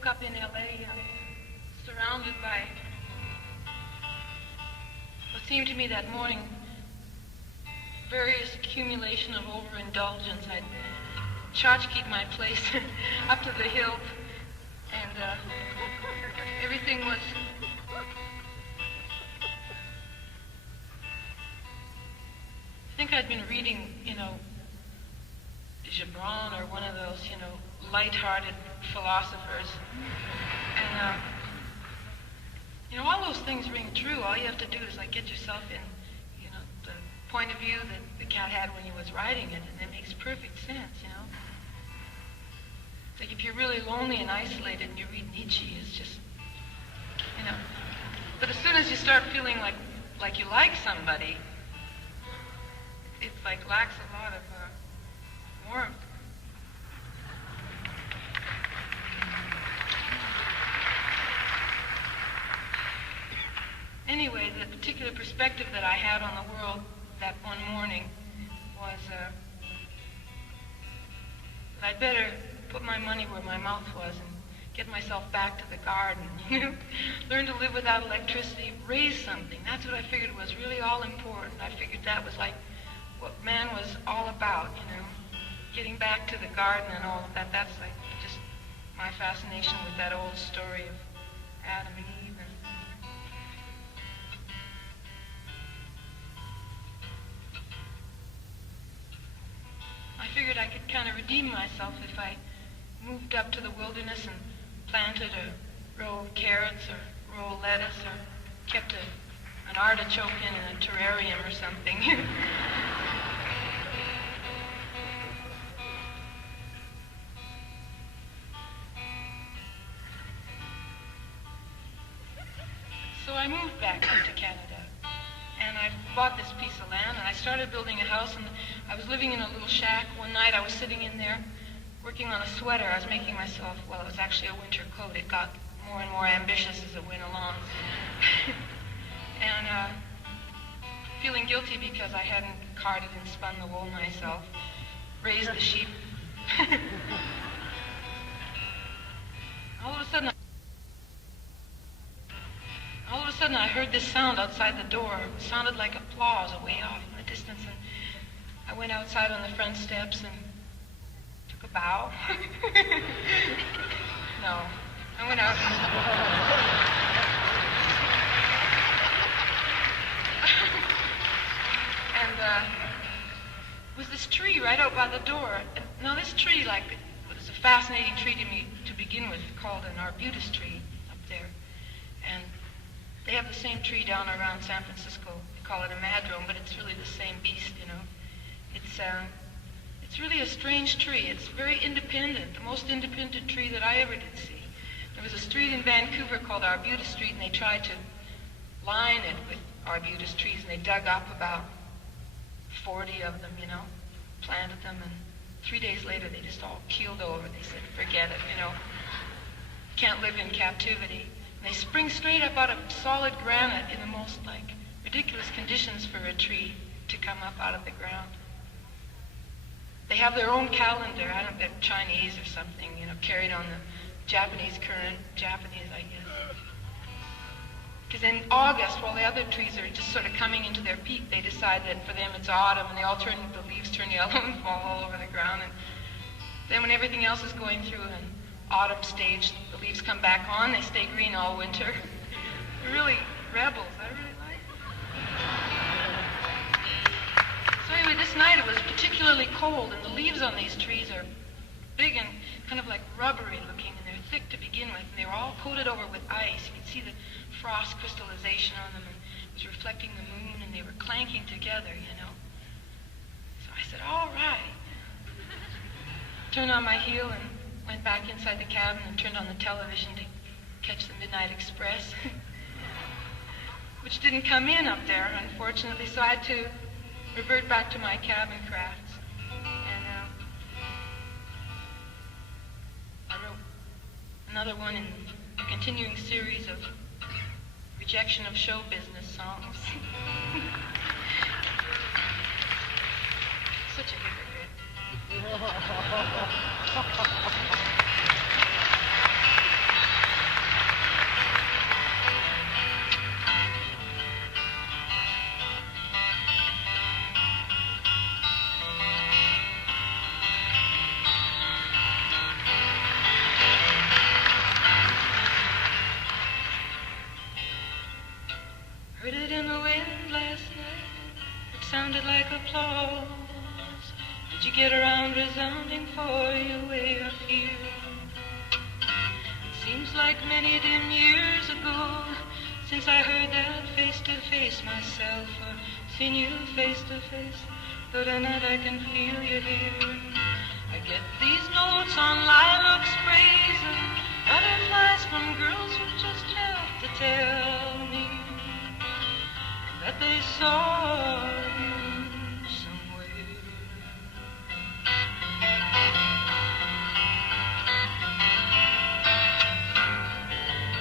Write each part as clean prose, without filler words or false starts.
woke up in LA surrounded by what seemed to me that morning various accumulation of overindulgence. I'd tchotchked my place up to the hilt, and everything was I think I'd been reading, Gibran or one of those, light-hearted philosophers. And, all those things ring true. All you have to do is, get yourself in, the point of view that the cat had when he was writing it, and it makes perfect sense, It's like if you're really lonely and isolated and you read Nietzsche, it's just, But as soon as you start feeling like you like somebody, it lacks a lot of warmth. Anyway, the particular perspective that I had on the world that one morning was that I'd better put my money where my mouth was and get myself back to the garden, learn to live without electricity, raise something. That's what I figured was really all important. I figured that was what man was all about, getting back to the garden and all of that. That's just my fascination with that old story of Adam and Eve. I figured I could kind of redeem myself if I moved up to the wilderness and planted a row of carrots or a row of lettuce or kept an artichoke in a terrarium or something. So I moved back up to Canada, and I bought this piece of land, and I started building a house, and I was living in a little shack. One night I was sitting in there working on a sweater. I was making myself, it was actually a winter coat. It got more and more ambitious as it went along. And feeling guilty because I hadn't carded and spun the wool myself, raised the sheep. All of a sudden I heard this sound outside the door. It sounded like applause way off in the distance, and I went outside on the front steps and took a bow. No, I went out and was this tree right out by the door. Now this tree, was a fascinating tree to me to begin with, called an arbutus tree up there. And they have the same tree down around San Francisco. They call it a madrone, but it's really the same beast, It's really a strange tree. It's very independent, the most independent tree that I ever did see. There was a street in Vancouver called Arbutus Street, and they tried to line it with arbutus trees, and they dug up about 40 of them, planted them, and 3 days later they just all keeled over. They said, forget it, can't live in captivity. And they spring straight up out of solid granite in the most, ridiculous conditions for a tree to come up out of the ground. They have their own calendar. I don't know, Chinese or something, carried on the Japanese current, Japanese, I guess. Because in August, while the other trees are just sort of coming into their peak, they decide that for them it's autumn, and the leaves turn yellow and fall all over the ground. And then when everything else is going through an autumn stage, the leaves come back on, they stay green all winter. They're really rebels. I really like it. So anyway, this night it was particularly cold, and the leaves on these trees are big and kind of rubbery looking, and they're thick to begin with, and they were all coated over with ice. You could see the frost crystallization on them, and it was reflecting the moon, and they were clanking together, So I said, all right. Turned on my heel and went back inside the cabin and turned on the television to catch the Midnight Express, which didn't come in up there, unfortunately, so I had to revert back to my cabin crafts. And I wrote another one in a continuing series of rejection of show business songs. Such a hypocrite. way, way up here. It seems like many dim years ago since I heard that face to face myself, or seen you face to face, though tonight I can feel you here. I get these notes on lilac sprays and butterflies from girls who just have to tell me that they saw you somewhere.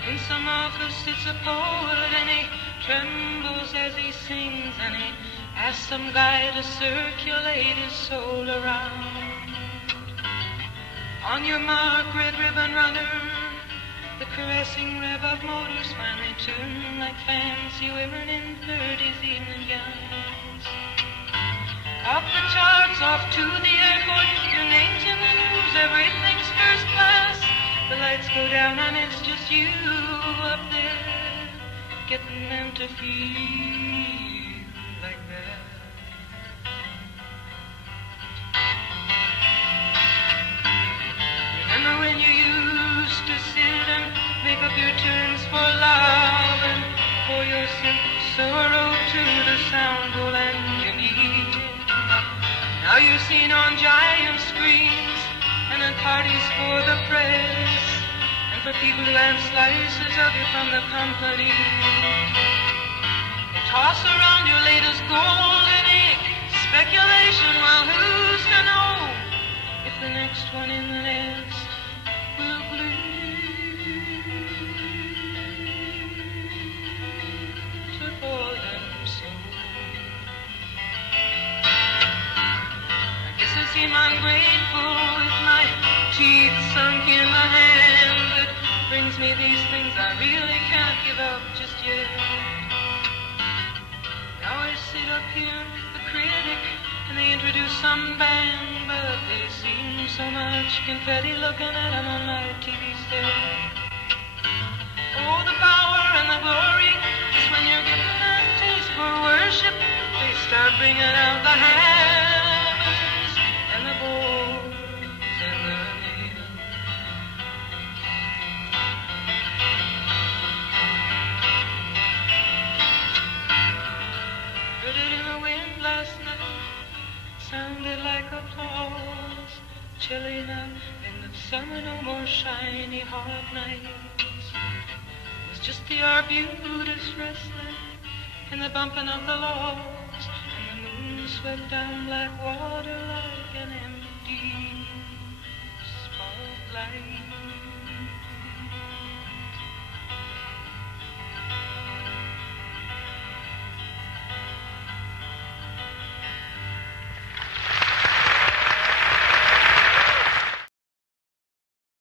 In some office sits a poet and he trembles as he sings and he asks some guy to circulate his soul around. On your mark, red ribbon runner, the caressing rev of motors finally turn like fancy women in 30s evening gowns. Off the charts, off to the airport, your name's in the news, everything's first class. The lights go down and it's just you up there, getting them to feel like that. Remember when you used to sit and make up your terms for love and pour your simple sorrow to the sound bowl and your knee? Now you're seen on giant screens and at parties for the press and for people who have slices of you from the company. They toss around your latest golden age speculation, well, who's to know if the next one in the nest will glitter for them so. I guess I seem ungrateful with my teeth sunk in the hand that brings me these things I really can't give up just yet. Now I sit up here, the critic, and they introduce some band, but they seem so much confetti looking at them on my TV set. Oh, the power and the glory is when you're given that taste for worship. They start bringing out the hammers and the bows and the nails. Heard it in the wind last night, sounded like applause. Chilly now in the summer, no more shiny hot nights. It was just the arbutus wrestling and the bumping of the logs, and the moon swept down black water like an empty spotlight.